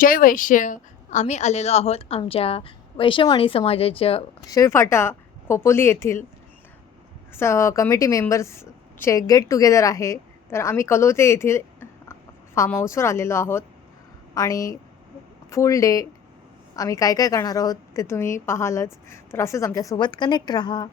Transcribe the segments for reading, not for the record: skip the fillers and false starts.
जय वैश्य. आम्ही आलेलो आहोत आमच्या वैश्यवाणी समाजाच्या शिळफाटा खोपोली येथील कमिटी मेंबर्सचे गेट टुगेदर आहे. तर आम्ही कलोते येथील फार्म हाऊसवर आलेलो आहोत आणि फुल डे आम्ही काय काय करणार आहोत ते तुम्ही पाहालच. तर असंच आमच्यासोबत कनेक्ट राहा.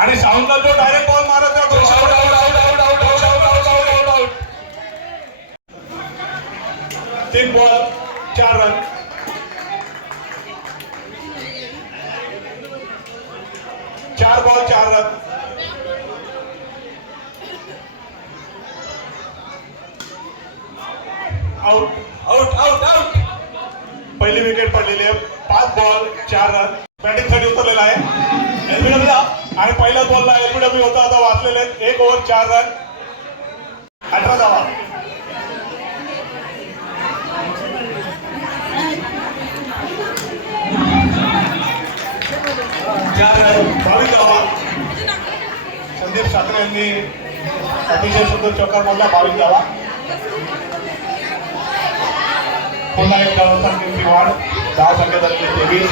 आणि साऊंडला जो डायरेक्ट बॉल मारत आहे तो out out out out out out out out. 3 ball 4 run. चार ball 4 run. Out out out out. पहिली विकेट पडलेली आहे. 5 बॉल 4 रन. बॅटिंग साठी उतरलेला आहे एलबीडब्ल्यू आणि पहिल्याच बॉलला एलबीडब्ल्यू होता. आता वाचलेले आहेत. 1 ओव्हर 4 रन 18 धावा. 4 रन 22 धावा. संदीप साखरे यांनी अतिशय सुंदर चौकार मारला. 22 धावा. पुन्हा एक धाव संख्येची वाढ. धाव संख्या झाली 23.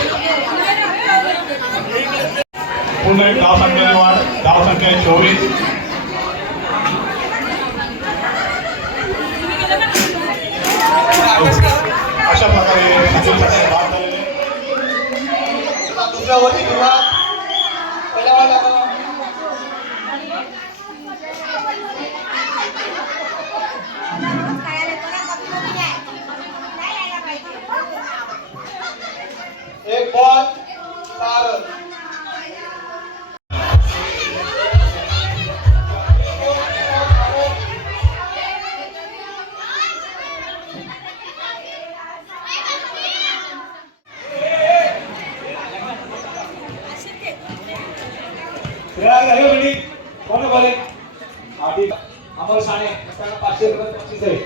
पुन्हा एक धाव संख्येची वाढ. धाव संख्या 24. अशा प्रकारे संदीप साखरे बाद झालेले. दुसऱ्या वरती सुरुवात. पहिला बॉल दाखवा. एक बॉल 6 रन.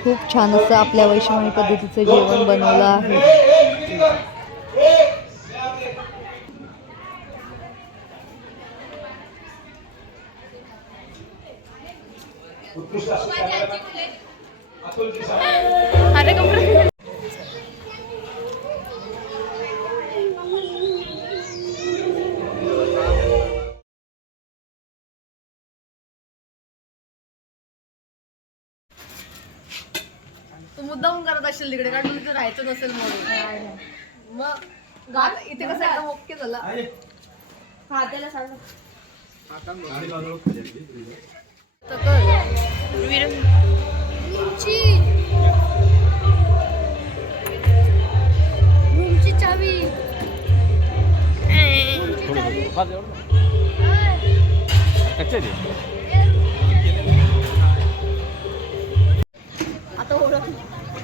खूप छान असं आपल्या वैश्यवाणी पद्धतीचं जेवण बनवलं आहे. मुद्दाम करत असेल तिकडे कारण तुला राहायचं नसेल म्हणून. मग गात इथे कसं एकदम ओके झाला. हा त्याला सांग. तर कर. रूमची चावी. आता ओळख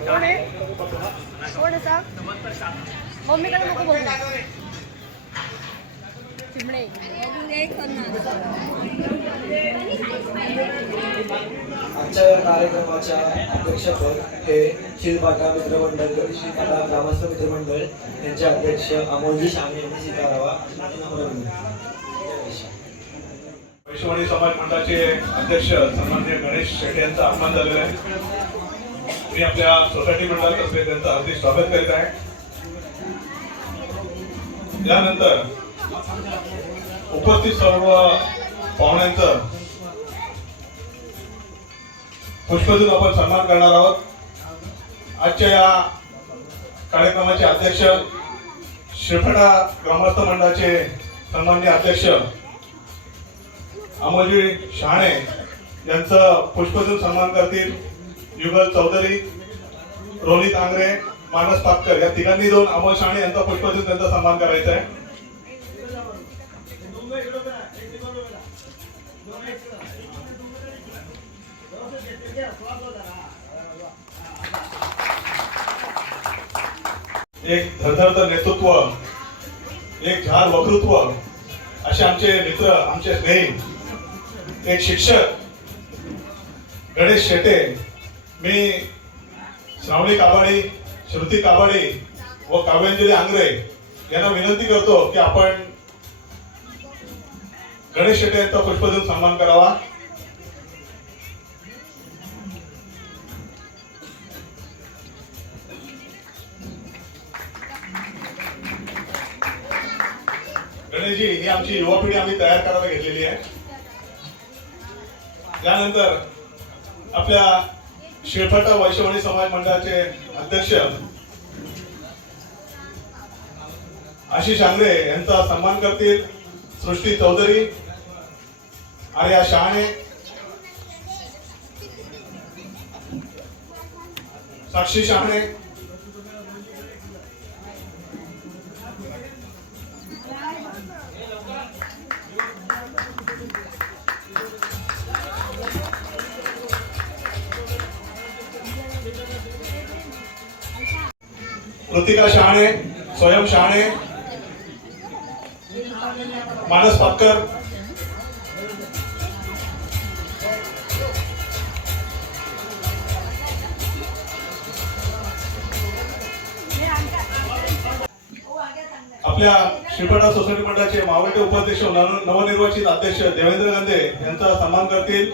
कोण आहे कोण आहे सांग. मम्मीकडे नको बघू. चिमणे आजच्या कार्यक्रमाच्या अध्यक्षपद हे शिलपाटा मित्रमंडळ शिलपाटा ग्रामस्थ मित्रमंडळ यांचे अध्यक्ष अमोलजी शामे यांनी स्वीकारावा अशी नम्र विनंती. वैश्ववाणी समाज मंडळाचे अध्यक्ष सन्माननीय गणेश शेट्टे यांचं आगमन झालेलं आहे. मी आपल्या सोसायटी मंडळातर्फे त्यांचं हार्दिक स्वागत करीत आहे. यानंतर उपस्थित सर्व पाहुण्यांचं पुष्पदेऊन आपण सन्मान करणार आहोत. आजच्या या कार्यक्रमाचे अध्यक्ष शिरफाटा ग्रामस्थ मंडळाचे सन्माननीय अध्यक्ष अमोलजी शहाणे यांचं पुष्पदेऊन सन्मान करतील युगल चौधरी, रोहित आंग्रे, मानस पाटकर या तिघांनी जाऊन अमोल शहाणे यांचा पुष्पदेऊन त्यांचा सन्मान करायचा आहे. एक धडधडतं नेतृत्व, एक झाड वक्तृत्व असे आमचे मित्र, आमचे स्नेही, एक शिक्षक गणेश शेट्टे. मी श्रावणी काबाडी, श्रुती काबाडी व काव्यांजली आंग्रे यांना विनंती करतो की आपण गणेश शेट्टे यांचा पुष्प देऊन सन्मान करावा. गणेशजी ही आमची युवा पिढी आम्ही तयार करायला घेतलेली आहे. त्यानंतर आपल्या शिरफाटा वैश्ववाणी समाज मंडळाचे अध्यक्ष आशिष आंग्रे यांचा सन्मान करतील सृष्टी चौधरी, आर्या शहाणे, साक्षी शहाणे, कृतिका शहाणे, स्वयं शहाणे, मानस पाटकर, आपल्या शिरफाटा सोसायटी मंडळाचे मावळते उपाध्यक्ष नवनिर्वाचित अध्यक्ष देवेंद्र गंदे यांचा सन्मान करतील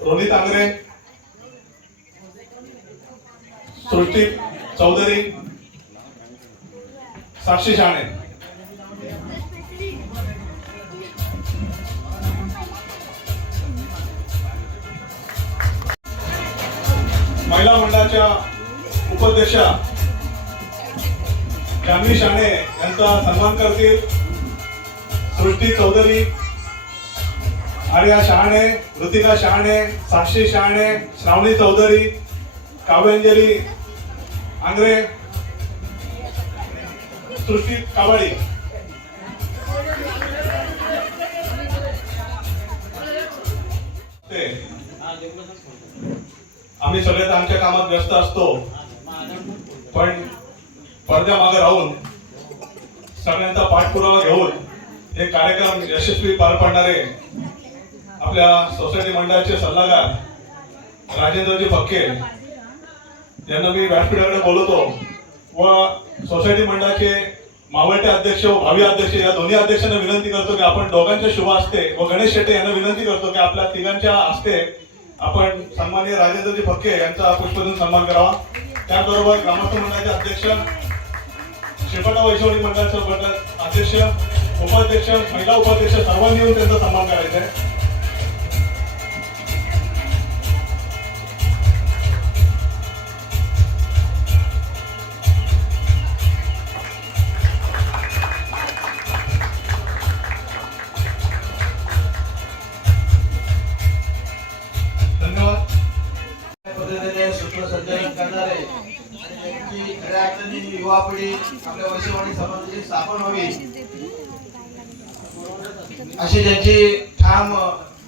रोहित आंग्रे, सृष्टी चौधरी, साक्षी शहाणे. महिला मंडळाच्या उपाध्यक्षा जान्हवी शहाणे यांचा सन्मान करतील सृष्टी चौधरी, आर्या शहाणे, ऋतिका शहाणे, साक्षी शहाणे, श्रावणी चौधरी, काव्यांजली आंग्रे, सृष्टी काबाडी. आम्ही सगळे तर आमच्या कामात व्यस्त असतो, पण पडद्या मागे राहून सगळ्यांचा पाठपुरावा घेऊन हे कार्यक्रम यशस्वी पार पाडणारे आपल्या सोसायटी मंडळाचे सल्लागार राजेंद्रजी फक्के यांना मी व्यासपीठाकडे बोलवतो व सोसायटी मंडळाचे मावळते अध्यक्ष व भावी अध्यक्ष या दोन्ही अध्यक्षांना विनंती करतो की आपण दोघांच्या शुभ हस्ते व गणेश शेट्टे यांना विनंती करतो की आपल्या तिघांच्या हस्ते आपण सन्माननीय राजेंद्रजी फक्के यांचा पुष्प देऊन सन्मान करावा. त्याचबरोबर ग्रामस्थ मंडळाचे अध्यक्ष, शिरफाटा वैश्ववाणी मंडळाचे अध्यक्ष, उपाध्यक्ष, महिला उपाध्यक्ष सर्वांनी येऊन त्यांचा सन्मान करायचा आहे. जी युवा पिढी आपल्या वैश्यवाडी समाजाची स्थापन व्हावी अशी ज्यांची ठाम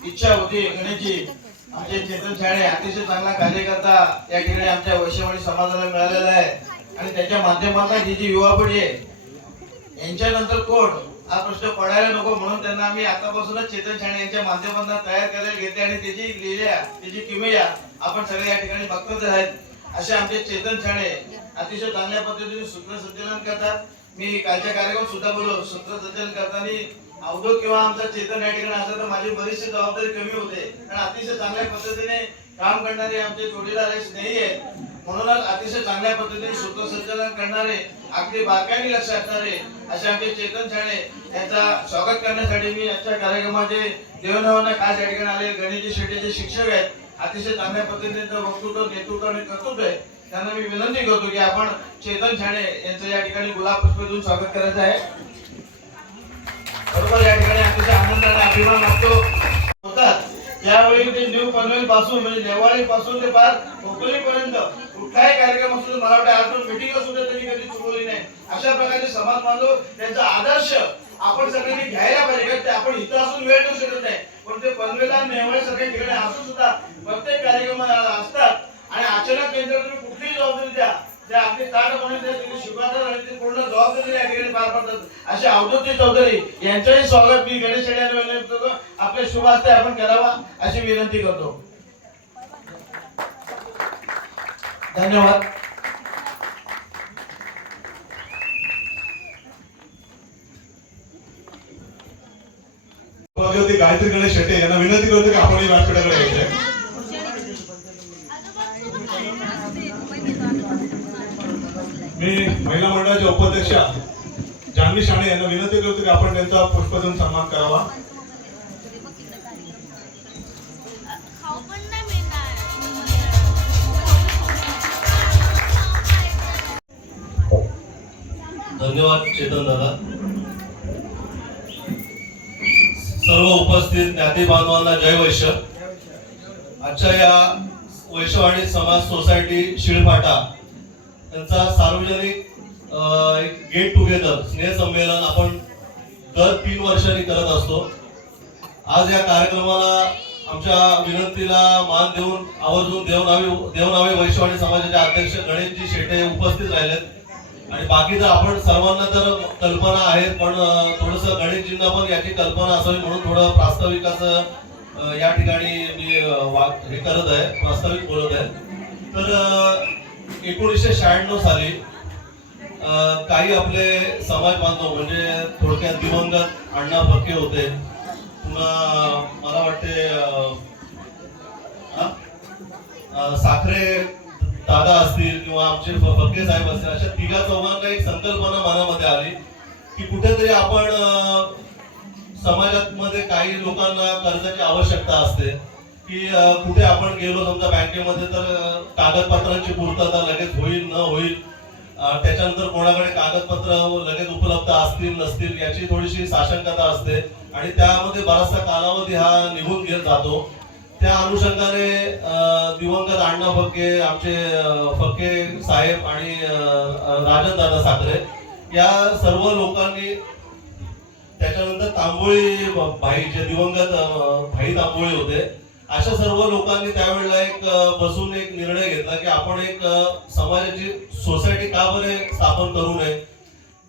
इच्छा होती गणेशजी आमचे चेतन शाळे अतिशय चांगला कार्यकर्ता या ठिकाणी आमच्या वैश्यवाडी समाजाला मिळालेला आहे आणि त्याच्या माध्यमातून ही जी युवा पिढी आहे यांच्यानंतर कोण हा प्रश्न पडायला नको म्हणून त्यांना आम्ही आतापासूनच चेतन शाणे यांच्या माध्यमातून तयार करायला घेते आणि त्याची लिहिल्या त्याची किमया आपण सगळे या ठिकाणी बघतच आहेत असे आमचे चेतन शाणे अतिशय चांगल्या पद्धतीने सूत्रसंचालन करतात मी कालच्या कार्यक्रमात सुद्धा बोललो सूत्रसंचालन करताना अवधूत किंवा आमचा चेतन या ठिकाणी असलं तर माझी बरीचशी जबाबदारी कमी होते कारण अतिशय चांगल्या पद्धतीने काम करणारे आमचे जोडीदार स्नेही आहेत म्हणूनच अतिशय चांगल्या पद्धतीने सूत्रसंचालन करणारे अगदी बारकाईने लक्ष असणारे असे आमचे चेतन शाणे यांचा स्वागत करण्यासाठी मी आजच्या कार्यक्रमाचे देवनावांना खास या ठिकाणी आले गणेशजी शेट्टी जे शिक्षक आहेत अतिशय चांगल्या पद्धतीने वक्तृत्व नेतृत्व आणि कर्तृत्व आहे त्यांना मी विनंती करतो की आपण चेतन शाणे यांचं या ठिकाणी गुलाब पुष्प देऊन स्वागत करायचं आहे बरोबर या ठिकाणी अतिशय आनंदाने अभिमान वाटतो होतात यावेळी ते न्यू पनवेल पासून म्हणजे नेवाळी पासून ते पार खोपोलीपर्यंत कुठलाही कार्यक्रम असतो मला वाटतं आजून मीटिंग सुद्धा त्यांनी कधी चुकवली नाही अशा प्रकारचे समाज बांधव त्यांचा आदर्श आपण सगळ्यांनी घ्यायला पाहिजे कारण ते आपण इथं असून वेळ देऊ शकत नाही पण ते पनवेलला नेवाळी सगळ्या ठिकाणी असून सुद्धा प्रत्येक कार्यक्रम असतात आणि अचानक त्यांच्यावर तुम्ही कुठलीही जबाबदारी द्या त्या अगदी ताटपणे तुम्ही शिकवतात आणि ते पूर्ण जबाबदारी या ठिकाणी पार पडतात असे अवधूत चौधरी यांचंही स्वागत मी गणेश शेट्टी यांना विनंती करतो आपले शुभ हस्ते आपण करावा अशी विनंती करतो धन्यवाद होती गायत्री गणेश शेट्टे यांना विनंती करतो की आपण व्यासपीठाकडे यायचे मी महिला मंडळाच्या उपाध्यक्षा जान्हवी शाणे यांना विनंती करतो की आपण त्यांचा पुष्प देऊन सन्मान करावा धन्यवाद चेतन दादा सर्व उपस्थित ज्ञाती बांधवांना जय वैश्य आजच्या या वैश्यवाडी समाज सोसायटी शिळफाटा यांचा सार्वजनिक एक गेट टुगेदर स्नेह संमेलन आपण दर 3 वर्षांनी करत असतो आज या कार्यक्रमाला आमच्या विनंतीला मान देऊन आवर्जून देवनावे वैश्यवाडी समाजाचे अध्यक्ष गणेशजी शेट्टे उपस्थित राहिलेत आणि बाकी तर आपण सर्वांना तर कल्पना आहेत पण थोडस गणेशजींना पण याची कल्पना असावी म्हणून थोडं प्रास्ताविकाचं या ठिकाणी मी हे करत आहे प्रास्ताविक बोलत आहे तर 1996 साली काही आपले समाज बांधव म्हणजे थोडक्यात दिवंगत अण्णा फक्के होते पुन्हा मला वाटते साखरे दादा असतील किंवा आमचे फक्के साहेब असतील अशा तिघा चौघांना एक संकल्पना मनामध्ये आली की कुठेतरी आपण समाजामध्ये काही लोकांना कर्जाची आवश्यकता असते की कुठे आपण गेलो समजा बँकेमध्ये तर कागदपत्रांची पूर्तता लगेच होईल न होईल त्याच्यानंतर कोणाकडे कागदपत्र लगेच उपलब्ध असतील नसतील याची थोडीशी साशंकता असते आणि त्यामध्ये बराचसा कालावधी हा निघून घेत जातो त्या अनुषंगाने दिवंगत अण्णा फक्के आमचे फक्के साहेब आणि राजन दादा साखरे या सर्व लोकांनी त्याच्यानंतर तांबोळी भाई जे दिवंगत भाई तांबोळी होते अशा सर्व लोकांनी त्यावेळेला एक बसून एक निर्णय घेतला की आपण एक समाजाची सोसायटी का बरे स्थापन करू नये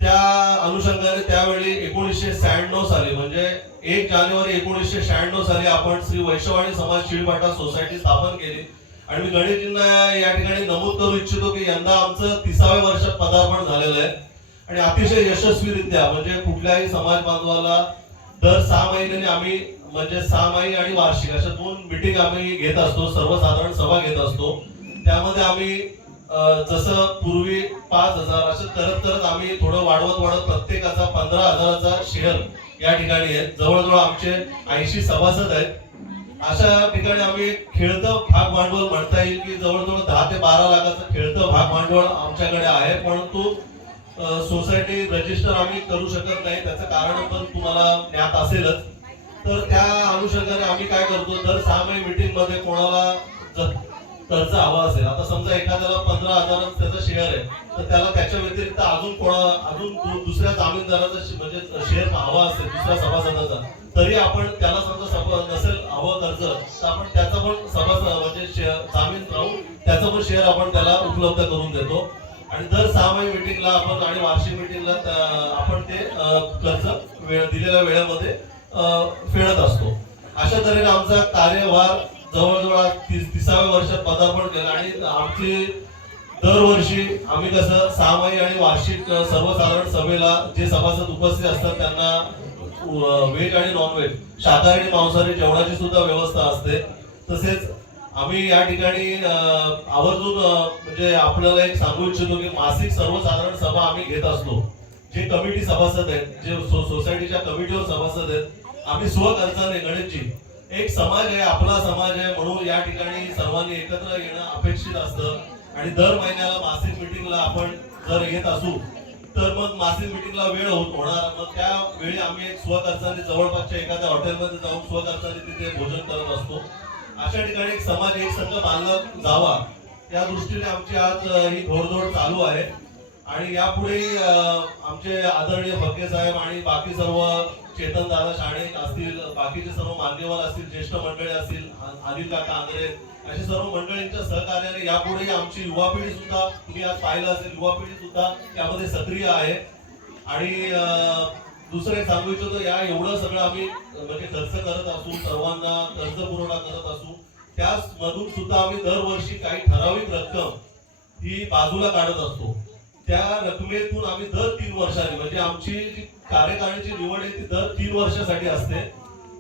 त्या अनुषंगाने त्यावेळी 1996 साली म्हणजे 1 जानेवारी 1996 साली आपण श्री वैश्यवाडी समाज शिळफाटा सोसायटी स्थापन केली आणि मी गणेशजींना या ठिकाणी नमूद करू इच्छितो की यंदा आमचं 30व्या वर्षात पदार्पण झालेलं आहे आणि अतिशय यशस्वीरित्या म्हणजे कुठल्याही समाज बांधवाला दर 6 महिन्यांनी आम्ही म्हणजे 6 महिने आणि वार्षिक अशा 2 मीटिंग आम्ही घेत असतो सर्वसाधारण सभा घेत असतो त्यामध्ये आम्ही जसं पूर्वी 5000 असं करत आम्ही थोडं वाढवत प्रत्येकाचा 15,000चा शेअर या ठिकाणी आहे जवळजवळ आमचे 80 सभासद आहेत अशा ठिकाणी आम्ही खेळतं भाग भांडवल म्हणता येईल की जवळजवळ 10 ते 12 लाखाचं खेळतं भाग भांडवल आमच्याकडे आहे परंतु सोसायटी रजिस्टर आम्ही करू शकत नाही त्याचं कारण पण तुम्हाला ज्ञात असेलच तर त्या अनुषंगाने आम्ही काय करतो दर 6 महिने मीटिंग मध्ये कोणाला कर्ज हवं असेल, आता समजा एखाद्याला 15,000 त्याचा शेअर आहे, तर त्याला त्याच्या व्यतिरिक्त अजून दुसऱ्या जामीनदाराचा म्हणजे शेअर हवा असेल दुसऱ्या सभासदाचा, तरी आपण त्याला समजा नसेल हवं कर्ज, तर आपण त्याचा पण म्हणजे जामीन राहून त्याचं पण शेअर आपण त्याला उपलब्ध करून देतो. आणि दर 6 महिने मिटिंगला आपण आणि वार्षिक मिटिंगला आपण ते कर्ज दिलेल्या वेळेमध्ये फेडत असतो. अशा तऱ्हेने आमचा कार्यभार जवळजवळ 30व्या वर्षात पदार्पण केलं. आणि आमची दरवर्षी आम्ही कसं 6 महिने आणि वार्षिक सर्वसाधारण सभेला जे सभासद उपस्थित असतात त्यांना व्हेज आणि नॉन व्हेज, शाकाहारी आणि मांसाहारी जेवणाची सुद्धा व्यवस्था असते. तसेच आम्ही या ठिकाणी आवर्जून म्हणजे आपल्याला एक सांगू इच्छितो की मासिक सर्वसाधारण सभा आम्ही घेत असतो. जे कमिटी सभासद आहेत, जे सोसायटीच्या कमिटीवर सभासद आहेत, आम्ही स्वखर्चाने गणेशजी एक समाज आहे, आपला समाज आहे म्हणून या ठिकाणी सर्वांनी एकत्र येणं अपेक्षित असतं. आणि दर महिन्याला मासिक मिटिंगला आपण जर येत असू तर मग मासिक मिटिंगला वेळ होणार, मग त्या वेळी आम्ही एक स्वखर्चाने जवळपासच्या एखाद्या हॉटेलमध्ये जाऊन स्वखर्चाने तिथे भोजन करत असतो. अशा ठिकाणी एक समाज एक संघ बांधला जावा या दृष्टीने आमची आज ही घोडदौड चालू आहे. आणि यापुढे आमचे आदरणीय फडके साहेब आणि बाकी सर्व चेतन दादा शाणे असतील, बाकीचे सर्व मान्यवर असतील, ज्येष्ठ मंडळी असतील, अनिल काका आंध्रे, अशी सर्व मंडळींच्या सहकार्याने यापुढे आमची युवा पिढी सुद्धा, तुम्ही आज पाहिलं असेल, युवा पिढी सुद्धा यामध्ये सक्रिय आहे. आणि दुसरं एक सांगू इच्छितो, या एवढं सगळं आम्ही म्हणजे खर्च करत असू, सर्वांना कर्ज पुरवठा करत असू, त्याच मधून सुद्धा आम्ही दरवर्षी काही ठराविक रक्कम ही बाजूला काढत असतो. त्या रकमेतून आम्ही दर 3 वर्षांनी म्हणजे आमची जी कार्यकारिणीची निवड आहे ती दर 3 वर्षासाठी असते.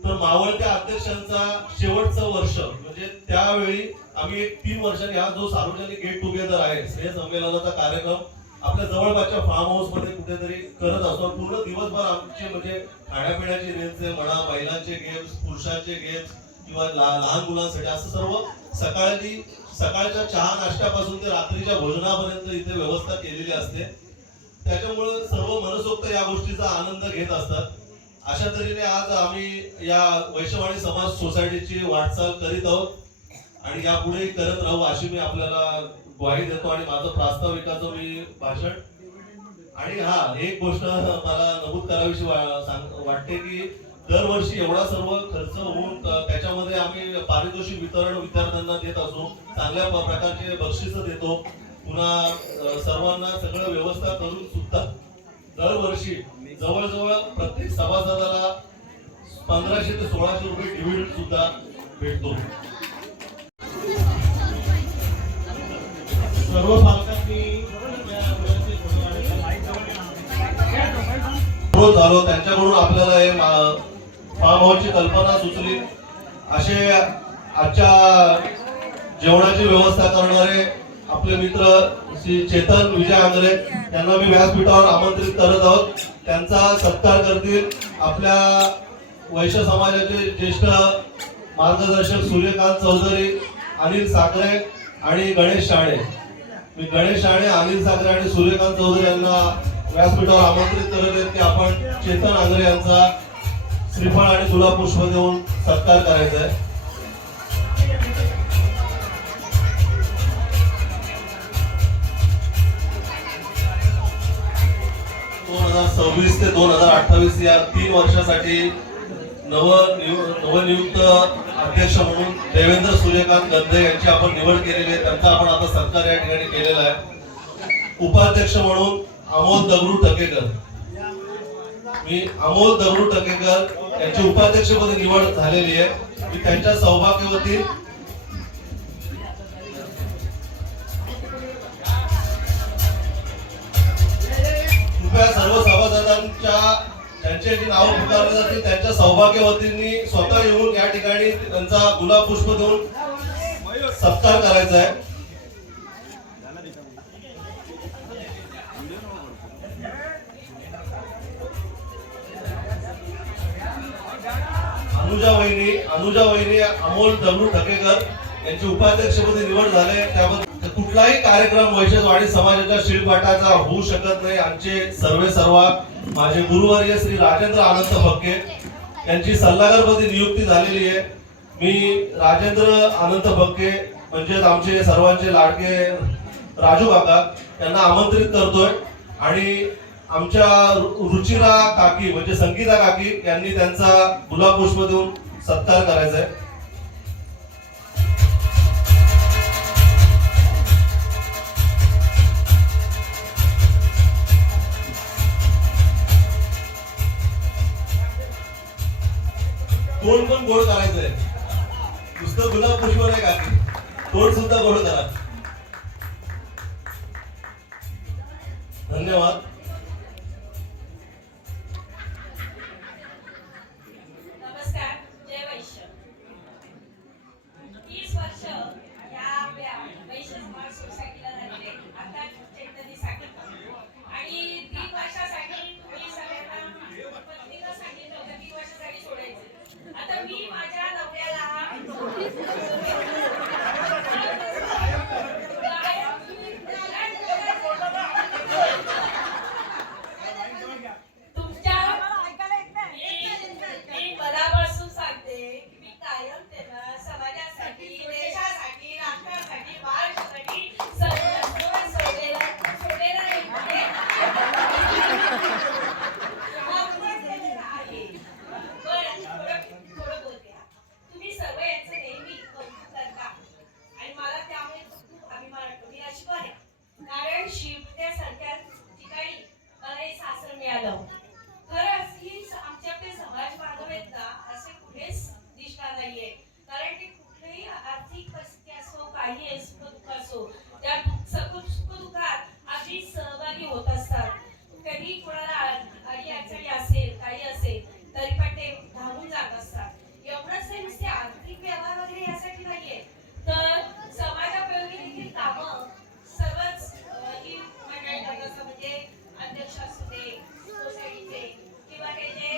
तर मावळत्या अध्यक्षांचा शेवटचं वर्ष म्हणजे त्यावेळी आम्ही 3 वर्षांनी हा जो सार्वजनिक गेट टुगेदर आहे, स्नेह संमेलनाचा कार्यक्रम आपल्या जवळपासच्या फार्म हाऊस मध्ये कुठेतरी करत असतो. पूर्ण दिवसभर आमचे म्हणजे खाण्यापिण्याची रेंज म्हणा, महिलांचे गेम्स, पुरुषांचे गेम्स किंवा लहान मुलांसाठी असं सर्व सकाळच्या चहा नाश्त्यापासून ते रात्रीच्या भोजनापर्यंत इथे व्यवस्था केलेली असते. त्याच्यामुळे सर्व मनसोक्त या गोष्टीचा आनंद घेत असतात. अशा तऱ्हेने आज आम्ही या वैश्यवाणी समाज सोसायटीची वाटचाल करीत आहोत आणि यापुढे करत राहू अशी मी आपल्याला ग्वाही देतो. आणि माझं प्रास्ताविकाचं मी भाषण आणि एक गोष्ट मला नमूद करावीशी वाटते की दरवर्षी एवढा सर्व खर्च होऊन त्याच्यामध्ये आम्ही पारितोषिक वितरण विद्यार्थ्यांना देत असतो, चांगल्या प्रकारचे बक्षीस देतो, पुन्हा सर्वांना सगळं व्यवस्था करून सुद्धा दरवर्षी जवळजवळ प्रत्येक सभासदाला 1500 ते 1600 रुपये डिव्हिडंड सुद्धा भेटतो. सर्व पालकांनी झालो त्यांच्याकडून आपल्याला हे फार्म हाऊसची कल्पना सुचली. असे आजच्या जेवणाची व्यवस्था करणारे आपले मित्र श्री चेतन विजय आंध्रे यांना मी व्यासपीठावर आमंत्रित करत आहोत. त्यांचा सत्कार करतील आपल्या वैश्य समाजाचे ज्येष्ठ मार्गदर्शक सूर्यकांत चौधरी, अनिल साखरे आणि गणेश शाणे. मी गणेश शाणे, अनिल साखरे आणि सूर्यकांत चौधरी यांना व्यासपीठावर आमंत्रित करत आहेत की आपण चेतन आंध्रे यांचा श्रीफळ आणि गुलाब पुष्प देऊन सत्कार करायचा आहे. 2026 ते 2028 या 3 वर्षासाठी नवनियुक्त अध्यक्ष म्हणून देवेंद्र सूर्यकांत गंधे यांची आपण निवड केलेली आहे. त्यांचा आपण आता सत्कार या ठिकाणी केलेला आहे. उपाध्यक्ष म्हणून अमोल दगडू टकेकर, मी अमोल दगडू टकेकर यांची उपाध्यक्षपदी निवड झालेली आहे. मी त्यांच्या सौभाग्यवती कृपया सर्व सभासदांच्या त्यांचे जी नावं पुकारली जातील त्यांच्या सौभाग्यवतींनी स्वतः येऊन या ठिकाणी त्यांचा गुलाब पुष्प देऊन सत्कार करायचा आहे. अनुजा वहिनी अमोल दगडू ठकेकर यांची उपाध्यक्षपदी निवड झाले. त्याबद्दल कुठलाही कार्यक्रम वैश्यवाणी समाजाच्या शिल्पाटाचा होऊ शकत नाही. आमचे सर्व माझे गुरुवर्य श्री राजेंद्र आनंद फक्के यांची सल्लागारपदी नियुक्ती झालेली आहे. मी राजेंद्र आनंद फक्के म्हणजेच आमचे सर्वांचे लाडके राजू काका यांना आमंत्रित करतोय आणि आमच्या रुचिरा काकी म्हणजे संगीता काकी यांनी त्यांचा गुलाब पुष्प देऊन सत्कार करायचा आहे. तोंड पण गोड करायचंय, नुसतं गुलाब पुष्प नाही काकी, तोंड सुद्धा गोड करा. धन्यवाद. नमस्कार, जय वैश्य. 30 वर्ष या आपल्या वैश्य समाज सोसायटीला झालेले आता चैतन्य सांगितलं आणि 3 वर्षासाठी तुम्ही सगळ्यांना पत्नीला सांगितलं होतं 3 वर्षासाठी सोडायचं. आता मी माझ्या नवऱ्याला तुमच्या मी मनापासून सांगते की मी कायम त्यांना समाजासाठी, देशासाठी, राष्ट्रासाठी, महाराष्ट्रासाठी सोडलेलं नाही. आहे. बरं, थोडं बोलते. तुम्ही सर्व यांचं नेहमी कौतुक करता आणि मला त्यामुळे खूप अभिमान वाटतो. मी अशी बरे कारण शिवण्यासारख्या ठिकाणी मला हे सासर मिळालं. खरंच ही आमच्या आपले समाज बांधव आहेत ना असे कुठेच दिसणार नाहीये. कारण ते कुठलेही आर्थिक परिस्थिती असो, काही सुख असो, त्या सुखदुःखात अगदी सहभागी होत असतात. कधी कोणाला अडचणी असेल, काही असेल तरी पण ते धावून जात असतात. एवढंच नाही, नुसते आर्थिक व्यवहार वगैरे यासाठी नाहीये तर समाजापयोगी देखील कामं सर्वच ही मंडळी करत असतात. म्हणजे अध्यक्ष असू दे सोसायटीचे किंवा त्याचे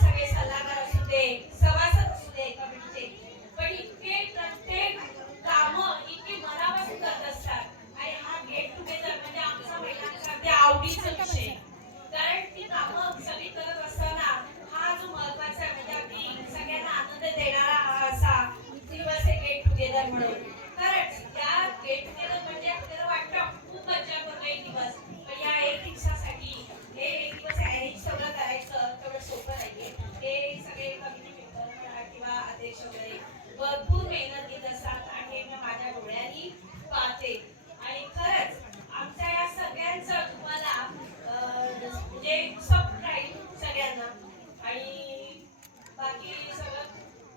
सगळे सल्लागार असू दे, सभासद असू दे कमिटीचे, पण इतके प्रत्येक कामं इतकी मनापासून करत असतात. आणि हा गेट टुगेदर म्हणजे आमचा महिलांचा अगदी आवडीचा विषय. कारण ती कामं सगळी करत असताना हा जो महत्वाचा आहे म्हणजे अगदी सगळ्यांना आनंद देणारा हा असा दिवस आहे गेट टुगेदर म्हणून. खरंच या गेट टुगेदर म्हणजे आपल्याला वाटतं खूप मजा करतो एक दिवस, पण या एक दिवसासाठी हे एक दिवस अरेंज सगळं करायचं तेवढं सोपं नाहीये. हे सगळे कमिटी मेंबर म्हणा किंवा अध्यक्ष वगैरे भरपूर मेहनत घेत असतात आणि हे मी माझ्या डोळ्यांनी पाहते. आणि खरंच आमच्या या सगळ्यांचं तुम्हाला म्हणजे सब राहील सगळ्यांना आणि बाकी सगळं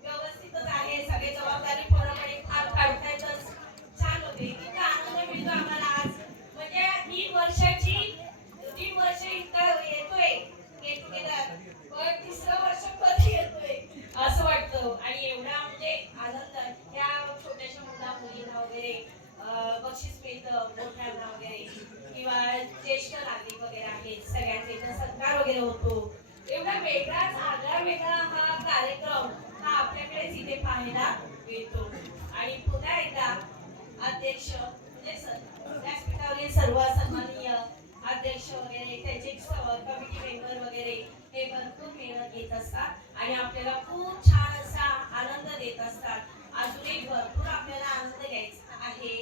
व्यवस्थितच आहे. सगळे जबाबदारी पूर्णपणे पार पाडतायतच. छान होते, इतका आनंद मिळतो आम्हाला आज. म्हणजे 3 वर्ष इतकं येतोय गेट टुगेदर, पण 3रं वर्ष कधी येतोय असं वाटतं. आणि एवढा म्हणजे आनंद या छोट्याशा मुलींना वगैरे बक्षीस मिळतं, मोठ्यांना वगैरे किंवा ज्येष्ठ नागरिक वगैरे आहेत सगळ्यांचे इथं सत्कार वगैरे होतो. एवढा वेगळाच आगळा वेगळा हा कार्यक्रम हा आपल्याकडेच इथे पाहायला मिळतो. आणि पुन्हा एकदा अध्यक्ष म्हणजे व्यासपीठावरील सर्व सन्माननीय अध्यक्ष वगैरे त्यांचे कमिटी मेंबर वगैरे हे भरपूर मेहनत घेत असतात आणि आपल्याला खूप छान असा आनंद देत असतात. अजूनही भरपूर आपल्याला आनंद घ्यायचा आहे.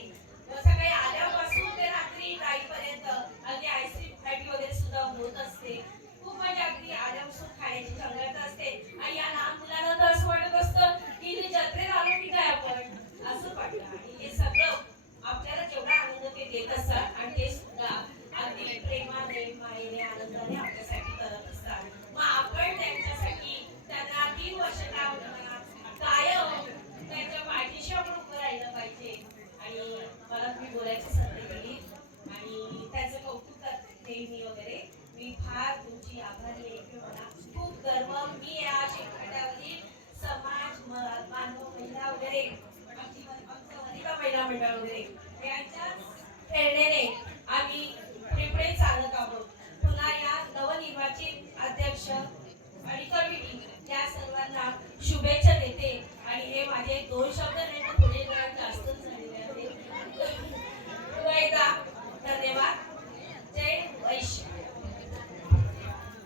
सकाळी आल्यापासून ते रात्री जाईपर्यंत अगदी आईस्क्रीम पार्टी वगैरे सुद्धा होत असते. खूप म्हणजे अगदी आल्यापासून खाण्याची चंगळत असते आणि या लहान मुलांना तर असं वाटत असतं की जत्रेत आलो की काय आपण असं वाटतं. आणि हे सगळं आपल्याला जेवढा आनंद ते देत असतात आणि ते सुद्धा अगदी प्रेमाने, मायेने, आनंदाने आपल्यासाठी करत असतात. मग आपण त्यांच्यासाठी त्यांना 3 वर्ष कायम त्यांच्या पाठीशी आपण उभं राहिलं पाहिजे. आणि मला तुम्ही बोलायची संधी दिली आणि त्याचं कौतुक करते नेहमी वगैरे. मी फार तुमची आभारी आहे की मला खूप गर्व. मी या शेतकऱ्यावरील समाज बांधव महिला वगैरे आमचं वनिता महिला मंडळ वगैरे यांच्याच प्रेरणेने आम्ही पुढे चालत आहोत. पुन्हा या नवनिर्वाचित अध्यक्ष आणि कमिटी या सर्वांना शुभेच्छा देते. आणि हे माझे 2 शब्द नाही तर पुढे जरा जास्तच झालेले आहेत. पुन्हा एकदा धन्यवाद. जय वैश्य.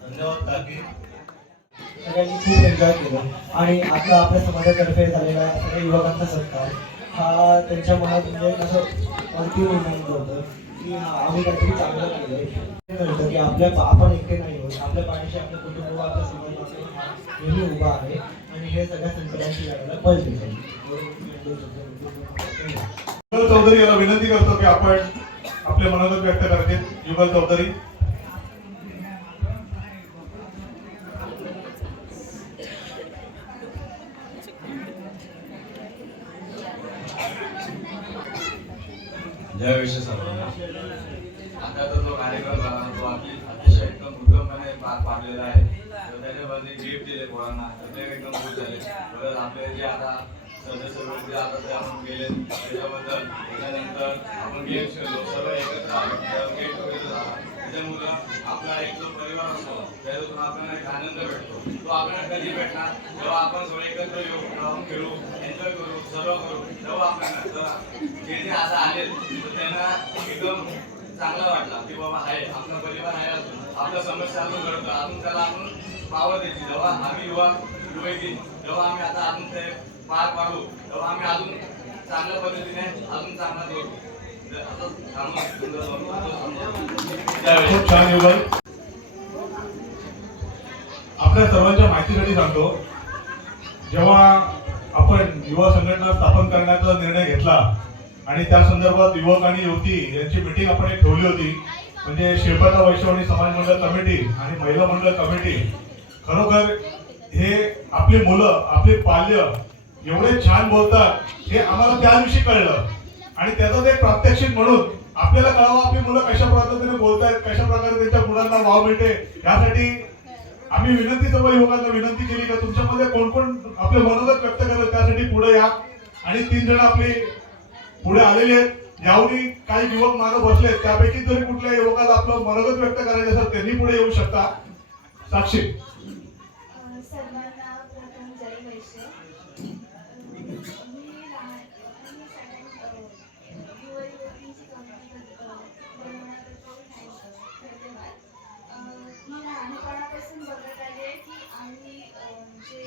धन्यवाद काकी. सगळ्यांनी खूप एन्जॉय केलं आणि आता आपल्या समाजातर्फे झालेला सगळ्या युवकांचा सत्कार हा त्यांच्या मनात म्हणजे असं वरती निर्माण करतं की आम्ही काहीतरी चांगलं केलं. कळतं की आपण एकटे नाही होत, आपल्या पाठीशी आपलं कुटुंब, आपला समाज नेहमी उभा आहे आणि हे सगळ्या संकटांची लढायला बळ देतं. युगल चौधरी याला विनंती करतो की आपण आपले मनोगत व्यक्त करतील. युगल चौधरी. जय विश्व सर्वांना. आता जो कार्यक्रम झाला तो अतिशय एकदम उत्तमपणे पार पाडलेला आहे. तर त्याच्यामध्ये गिफ्ट दिले पोरांना, ते एकदम खुश झाले. परत आपले जे आता सदस्य जे आता ते आपण गेले त्याच्याबद्दल, त्याच्यानंतर आपण गेम खेळलो, सर्व एकत्र आलो, गेट टुगेदर झाला. त्याच्यामुळं आपला एक जो परिवार असतो त्याच्यातून आपल्याला एक आनंद भेटतो. तो आपल्याला कधी भेटणार जेव्हा आपण सगळे एकत्र येऊ, राहून खेळू, एन्जॉय करू, सर्व करू, तेव्हा आपल्याला जे जे आता आले तर त्यांना एकदम चांगला वाटला की बाबा आहे आपला परिवार आहे, अजून आपल्या समस्या अजून घडतो, अजून त्याला आपण पावर देते. जेव्हा आम्ही युवती जेव्हा आम्ही आता अजून ते पार पाडू तेव्हा आम्ही अजून चांगल्या पद्धतीने अजून चांगला करू. खूप छान युगल. आपल्या सर्वांच्या माहितीसाठी सांगतो, जेव्हा आपण युवा संघटना स्थापन करण्याचा निर्णय घेतला आणि त्या संदर्भात युवक आणि युवती यांची मीटिंग आपण एक ठेवली होती, म्हणजे शिळपाटा वैश्यवाणी समाज मंडळ कमिटी आणि महिला मंडळ कमिटी. खरोखर हे आपली मुलं, आपले पाल्य एवढे छान बोलतात हे आम्हाला त्या दिवशी कळलं आणि त्याचं ते प्रात्यक्षिक म्हणून आपल्याला कळावं आपली मुलं कशा पद्धतीने बोलतायत, कशा प्रकारे त्यांच्या मुलांना वाव मिळते. यासाठी आम्ही विनंती सर्व युवकांना विनंती केली की तुमच्यामध्ये कोण कोण आपले मनोगत व्यक्त करेल त्यासाठी पुढे या. आणि 3 जण आपले पुढे आलेले आहेत. यावरी काही युवक मागे बसले, त्यापैकी जरी कुठल्या युवकाला आपलं मनोगत व्यक्त करायचे असेल त्यांनी पुढे येऊ शकता. साक्षी. सर्वांना प्रथम जय वैश्य. मी युवा युवतींची कमिटी बनवण्याबद्दल धन्यवाद. मी लहानपणापासून बघत आले की आम्ही जे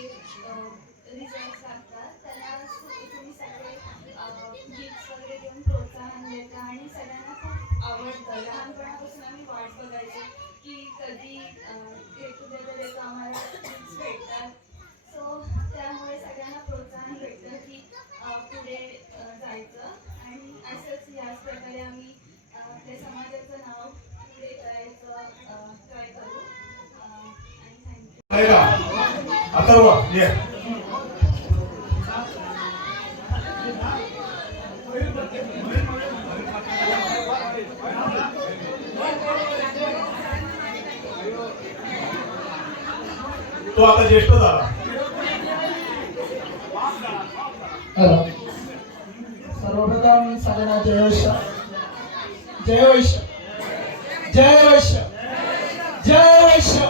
रिझल्ट लागतात त्याला तुम्ही सगळे गिफ्ट्स वगैरे देऊन प्रोत्साहन देता आणि सगळ्यांना खूप आवडतं. लहानपणापासून आम्ही वाट बघायचो की कधी गेट टुगेदर येतो, आम्हाला गिफ्ट्स भेटतात. सो त्यामुळे सगळ्यांना प्रोत्साहन भेटतं की पुढे जायचं आणि असंच याच प्रकारे आम्ही आपल्या समाजाचं नाव पुढे करायचं ट्राय करू. आणि थँक्यू. अथर्व ये. तो आता ज्येष्ठ झाला. सर्वप्रथम सगळ्यांना जय वैश्य. जय वैश्य. जय वैश्य. जय वैश्य.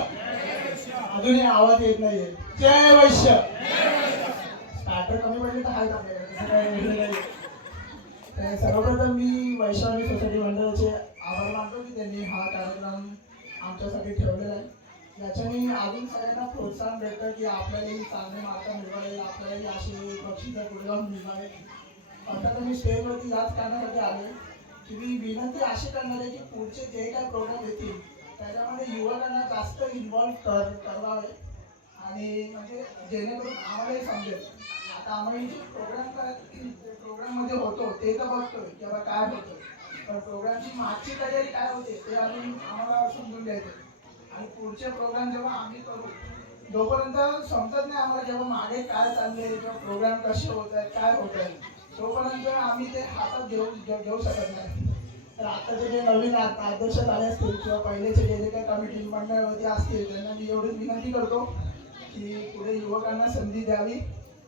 अजूनही आवाज येत नाहीये. जय वैश्य. स्टार्टर कमी पडले तर आहेत आपल्याकडे. सर्वप्रथम मी वैश्यवाणी सोसायटी मंडळाचे आभार मानतो की त्यांनी हा कार्यक्रम आमच्यासाठी ठेवलेला आहे. याच्याने अजून सगळ्यांना प्रोत्साहन भेटतं की आपल्यालाही चांगले मार्क मिळवावे, आपल्यालाही असे बक्षीस पुढे जाऊन मिळवावे. आता तर मी स्टेजवरती याच कारणासाठी आले की मी विनंती अशी करणार आहे की पुढचे जे काही प्रोग्राम येतील त्याच्यामध्ये युवकांना जास्त इन्व्हॉल्व करावे आणि म्हणजे जेणेकरून आम्हालाही समजेल. आता आम्ही जे प्रोग्राममध्ये होतो ते तर बघतोय की बाबा काय होतं, पण प्रोग्रामची मागची तयारी काय होते ते अजून आम्हाला समजून घ्यायचं. आणि पुढचे प्रोग्राम जेव्हा आम्ही करू जोपर्यंत समजत नाही आम्हाला जेव्हा मागे काय चालले किंवा प्रोग्राम कसे होत आहेत काय होत आहे तोपर्यंत आम्ही ते हातात घेऊ शकत नाही. तर आताचे जे नवीन अध्यक्ष झाले असतील किंवा पहिलेचे जे काही कमिटी मंडळावरती असतील त्यांना मी एवढीच विनंती करतो की पुढे युवकांना संधी द्यावी.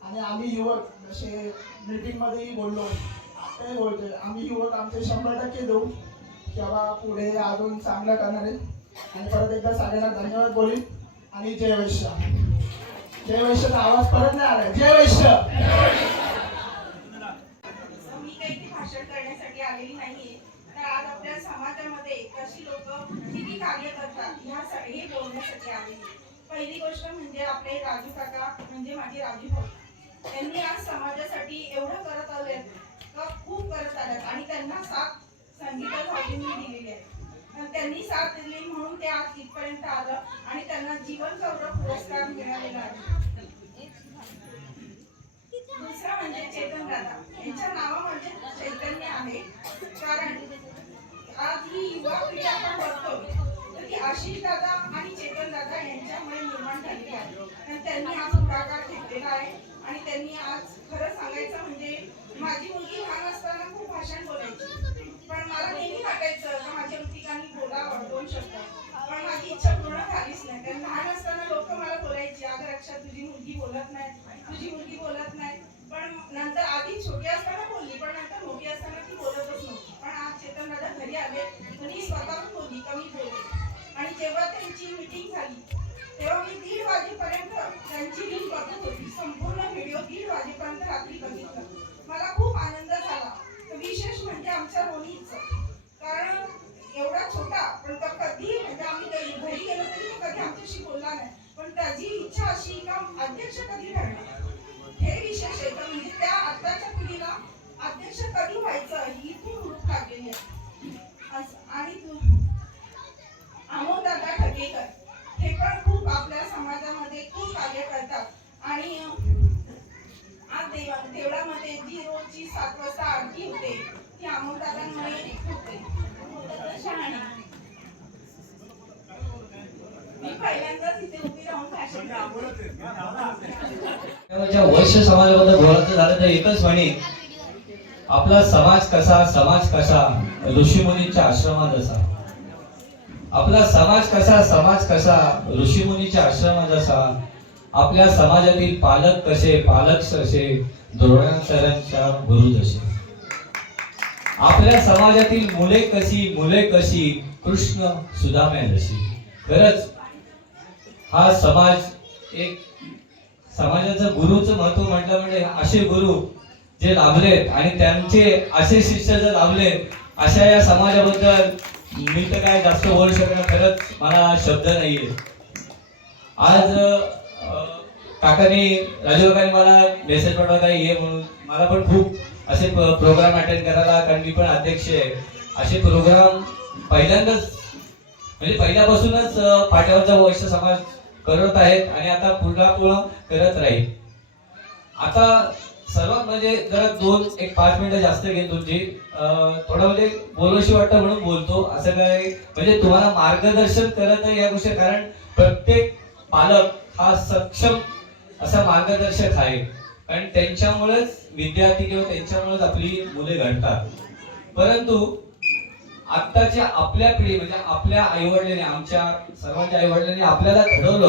आणि आम्ही युवक जसे मीटिंगमध्येही बोललो आताही बोलतोय, आम्ही युवक आमचे 100% देऊ तेव्हा पुढे अजून चांगलं करणार आहे. आणि परत एकदा सगळ्यांना धन्यवाद बोलीन आणि जय वैश्य. जय वैश्यचा आवाज परत नाही आलाय. जय वैश्य. मी काही भाषण करण्यासाठी आलेली नाहीये, तर आज आपल्या समाजामध्ये कशी लोक किती कार्य करतात ह्यासाठी हे बोलण्यासाठी आलेली. पहिली गोष्ट म्हणजे आपले राजू काका म्हणजे माझे राजू भाऊ, त्यांनी आज समाजासाठी एवढं करत आले त्यांनी साथ दिली म्हणून ते आज इथपर्यंत आलं आणि त्यांना जीवन गौरव पुरस्कार मिळालेला आहे. दुसरा म्हणजे चेतन दादा, यांच्या नावामध्ये चैतन्य आहे. कारण आज ही युवा पिढी आपण बघतो तर ती आशिष दादा आणि चेतन दादा यांच्यामुळे निर्माण झाली आहे. आणि त्यांनी आज पुढाकार घेतलेला आहे आणि त्यांनी आज खरं सांगायचं म्हणजे माझी मुलगी लहान असताना खूप भाषण बोलायची, पण मला नेहमी वाटायचं की माझ्या मुलीकांनी बोलावं 2 शब्द, पण माझी इच्छा पूर्ण झालीच नाही. कारण लहान असताना लोक मला बोलायची, अगं रक्षा तुझी मुलगी बोलत नाही, तुझी मुलगी बोलत नाही. पण नंतर आधी छोटी असताना बोलली, पण नंतर मोठी असताना ती बोलतच नव्हती. पण आज चेतन दादा घरी आले आणि स्वतःहून बोलली कमी बोलले. आणि जेव्हा त्यांची मीटिंग झाली तेव्हा मी 1:30 वाजेपर्यंत त्यांची रील बघत होती. संपूर्ण व्हिडिओ 1:30 वाजेपर्यंत रात्री बघितला. मला खूप आनंद झाला. विशेष म्हणजे आमच्या रोनीचं, कारण एवढा छोटा पण तो कधी म्हणजे आम्ही घरी गेलो तरी तो कधी आमच्याशी बोलला नाही, पण त्याची इच्छा अशी का अध्यक्ष कधी ठरणार हे विशेष आहे. तर म्हणजे त्या आताच्या पिढीला अध्यक्ष कधी व्हायचं ही खूप हुरूप लागलेली आहे. आणि अमोलदादा ठकेकर हे पण खूप आपल्या समाजामध्ये खूप कार्य करतात. आणि आज देवळामध्ये जी रोजची 7 वाजता आरती होते ती अमोलदादांमुळे होते. शहाणे मी पहिल्यांदाच इथे उभी राहून भाषण करते. वैश्य समाजाबद्दल बोलायचं झालं तर एकच म्हणे, आपला समाज कसा ऋषीमुनींच्या आश्रमात असा. आपला समाज कसा ऋषीमुनीच्या आश्रमात असा. आपल्या समाजातील पालक कसे द्रोणाचार्यांच्या गुरु जसे. आपल्या समाजातील मुले कशी कृष्ण सुदाम्या जशी. खरंच हा समाज एक समाजाचं गुरुचं महत्व म्हटलं म्हणजे असे गुरु जे लाभलेत आणि त्यांचे असे शिष्य जर लाभलेत, अशा या समाजाबद्दल मी तर काय जास्त बोलू शकणार. खरंच मला शब्द नाहीये. आज राजू काकांनी मला मेसेज पाठवला ये म्हणून. मला पण खूप असे प्रोग्राम अटेंड करायला, कारण मी पण अध्यक्ष आहे. असे प्रोग्राम पहिल्यांदाच म्हणजे पहिल्यापासूनच पाट्यावरचा वैश्य समाज करत आहेत आणि आता पुढं करत राहील. आता सर्वात म्हणजे जरा 5 मिनिटं जास्त घेईन तुमची. थोडं म्हणजे बोलावशी वाटतं म्हणून बोलतो. असं काय म्हणजे तुम्हाला मार्गदर्शन करत आहे या गोष्टी, कारण प्रत्येक पालक हा सक्षम असा मार्गदर्शक आहे. कारण त्यांच्यामुळेच विद्यार्थी किंवा त्यांच्यामुळेच आपली मुले घडतात. परंतु आत्ताच्या आपल्या पिढी म्हणजे आपल्या आईवडिलांनी, आमच्या सर्वांच्या आईवडिलांनी आपल्याला घडवलं,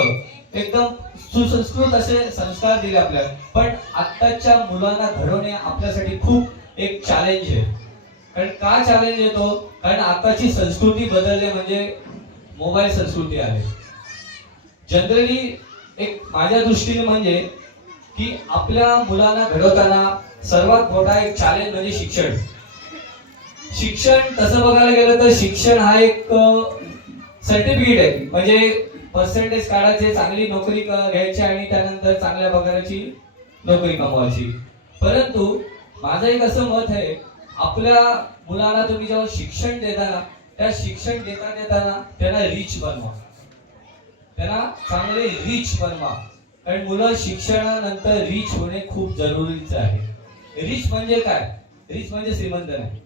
एकदम सुसंस्कृत असे संस्कार दिले आपल्याला. पण आत्ताच्या मुलांना घडवणे आपल्यासाठी खूप एक चॅलेंज आहे. कारण का चॅलेंज येतो? कारण आताची संस्कृती बदलली, म्हणजे मोबाईल संस्कृती आहे. जनरली एक माझ्या दृष्टीने म्हणजे की आपल्या मुलांना घडवताना सर्वात मोठा एक चॅलेंज म्हणजे शिक्षण. तसं बघायला गेलं तर शिक्षण हा एक सर्टिफिकेट आहे. म्हणजे पर्सेंटेज काढायचे, चांगली नोकरी घ्यायची आणि त्यानंतर चांगल्या पगाराची नोकरी कमवायची. परंतु माझं एक असं मत आहे, आपल्या मुलांना तुम्ही जेव्हा शिक्षण देताना, त्या शिक्षण देताना त्यांना रिच बनवा, त्यांना चांगले रिच बनवा. कारण मुलं शिक्षणानंतर रिच होणे खूप जरुरीचं आहे. रिच म्हणजे काय? रिच म्हणजे श्रीमंत नाही.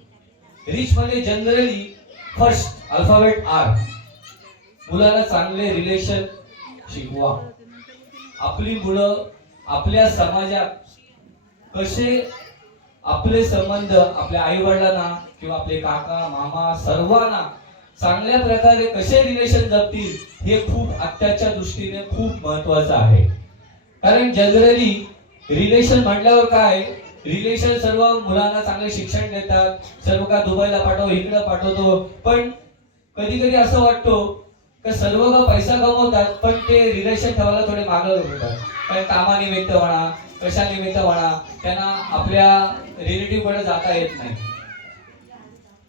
रिच म्हणजे जनरली फर्स्ट अल्फाबेट R. मुलाला चांगले रिलेशन शिकवा. आपली मुलं आपल्या समाजात कसे आपले संबंध आपल्या आई वडिलांना किंवा आपले काका मामा सर्वांना चांगल्या प्रकारे कसे रिलेशन जपतील हे खूप आत्ताच्या दृष्टीने खूप महत्वाचं आहे. कारण जनरली रिलेशन म्हटल्यावर काय, रिलेशन सर्व मुलांना चांगले शिक्षण देतात, सर्व का दुबईला पाठव इकडे पाठवतो. पण कधी कधी असं वाटतो की सर्व का पैसा कमवतात पण ते रिलेशन ठेवायला थोडे मागे होतात. कारण कामानिमित्त म्हणा, कशानिमित्त म्हणा, त्यांना आपल्या रिलेटिव्ह कडे जाता येत नाही.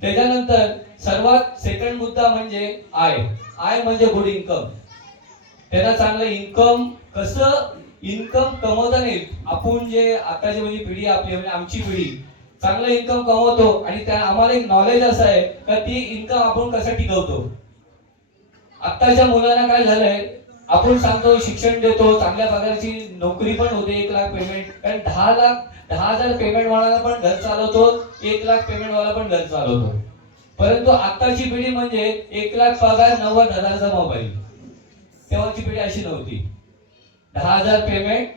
त्याच्यानंतर सर्वात सेकंड मुद्दा म्हणजे आय म्हणजे गुड इन्कम. त्यांना चांगलं इन्कम कसं इन्कम कमवता येईल. आपण जे आताची म्हणजे पिढी आपली म्हणजे आमची पिढी चांगलं इन्कम कमवतो आणि त्या आम्हाला एक नॉलेज असं आहे का ती इन्कम आपण कसं टिकवतो. आत्ताच्या मुलांना काय झालंय, आपण सांगतो शिक्षण देतो, चांगल्या पगाराची नोकरी पण होते, 1 लाख पेमेंट, कारण 10,000 पेमेंट वाला पण घर चालवतो, 1 लाख पेमेंट वाला पण घर चालवतो. परंतु आत्ताची पिढी म्हणजे 1 लाख पगार 90,000चा मोबाईल. तेव्हाची पिढी अशी नव्हती. 10,000 पेमेंट,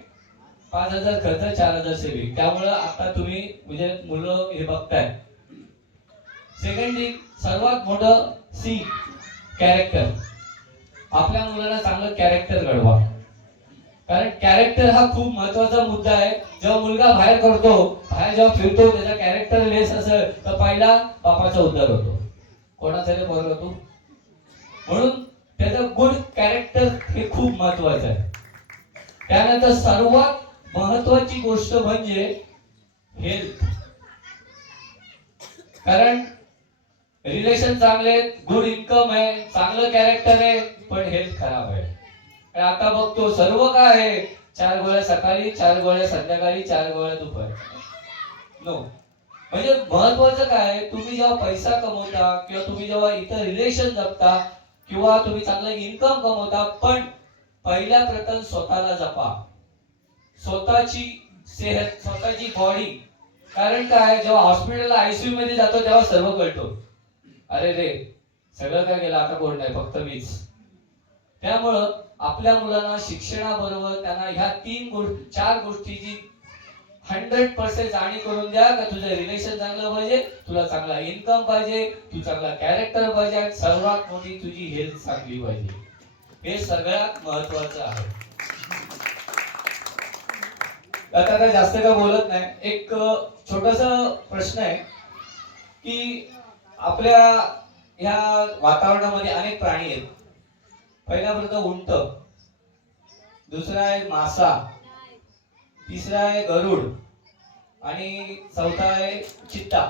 5,000 खर्च, 4,000 सेविंग. त्यामुळं आता तुम्ही म्हणजे मुलं हे बघताय. सेकंडली सर्वात मोठं सी, कॅरेक्टर. आपल्या मुलाला चांगलं कॅरेक्टर घडवा, कारण कॅरेक्टर हा खूप महत्वाचा मुद्दा आहे. जेव्हा मुलगा बाहेर जेव्हा फिरतो, त्याचा कॅरेक्टर लेस असेल तर पहिला बापाचा उद्धार होतो. कोणाचा रे पोरगा तू? म्हणून त्याचं गुड कॅरेक्टर हे खूप महत्वाचं आहे. त्यानंतर सर्वात महत्वाची गोष्ट म्हणजे हेल्थ, कारण रिलेशन चांगले, गुड इन्कम आहे, चांगलं कॅरेक्टर आहे, पण हेल्थ खराब आहे. आता बघतो सर्व काय आहे, 4 गोळ्या सकाळी, 4 गोळ्या संध्याकाळी, 4 गोळ्या दुपारी. नो, म्हणजे महत्वाचं काय, तुम्ही जेव्हा पैसा कमवता किंवा तुम्ही जेव्हा इतर रिलेशन जपता किंवा तुम्ही चांगलं इन्कम कमवता, पण पहिल्या प्रथम स्वतःला जपा, स्वतःची सेहत, स्वतःची बॉडी. कारण काय, जेव्हा हॉस्पिटलला आयसीयू मध्ये जातो तेव्हा सर्व कळतो, अरे रे सगळं काय गेलं, आता कोण नाही, फक्त मीच. त्यामुळं आपल्या मुलांना शिक्षणाबरोबर त्यांना ह्या 4 गोष्टीची 100% जाणीव करून द्या, का तुझं रिलेशन चांगलं पाहिजे, तुला चांगला इन्कम पाहिजे, तू चांगला कॅरेक्टर पाहिजे, आणि सर्वात मोठी तुझी हेल्थ चांगली पाहिजे. हे सगळ्यात महत्वाचं आहे. आता काय जास्त काय बोलत नाही. एक छोटासा प्रश्न आहे की आपल्या ह्या वातावरणामध्ये अनेक प्राणी आहेत. पहिला प्रथम उंट, दुसरा आहे मासा, तिसरा आहे गरुड, आणि चौथा आहे चित्ता.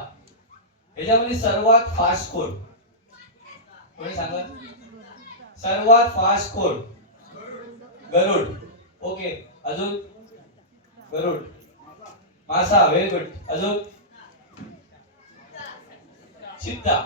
याच्यामध्ये सर्वात फास्ट कोण? कोणी सांगा. सर्वात फास्ट कोण? गरुड. ओके, अजून गरुड. मासा, व्हेरी गुड. अजून चित्ता.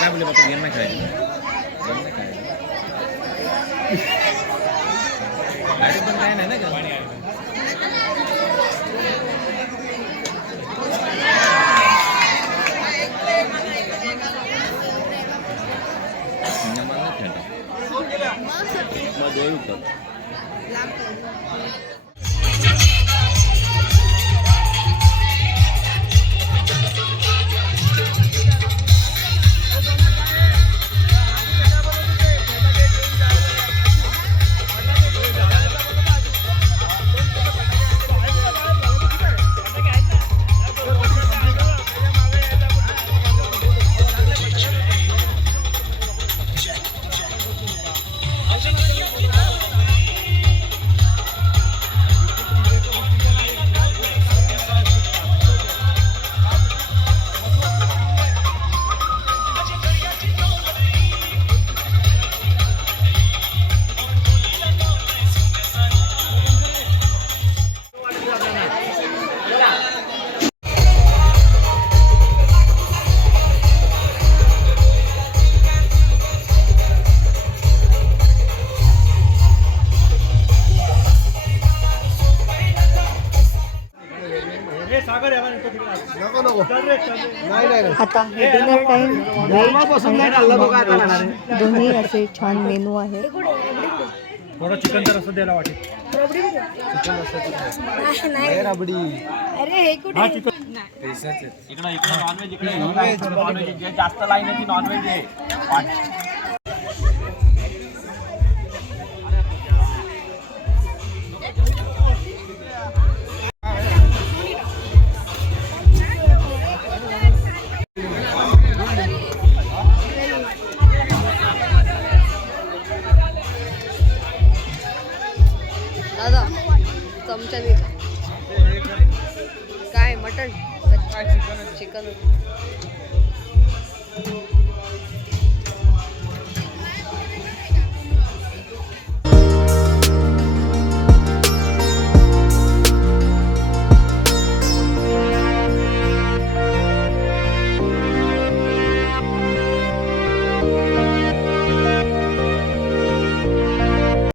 काय बोलले बाबा, यांना काय गाडी पण काय नाही ना का. आता हे डिनर टाइम दोन्ही असे छान मेनू आहेत. थोडं चिकनचा रस्सा द्यायला वाटेल. इकडं नॉनव्हेज इकडे नॉनव्हेज जे जास्त लाईन आहे ती नॉनव्हेज आहे. दादा चमचा दे. काय मटन चिकन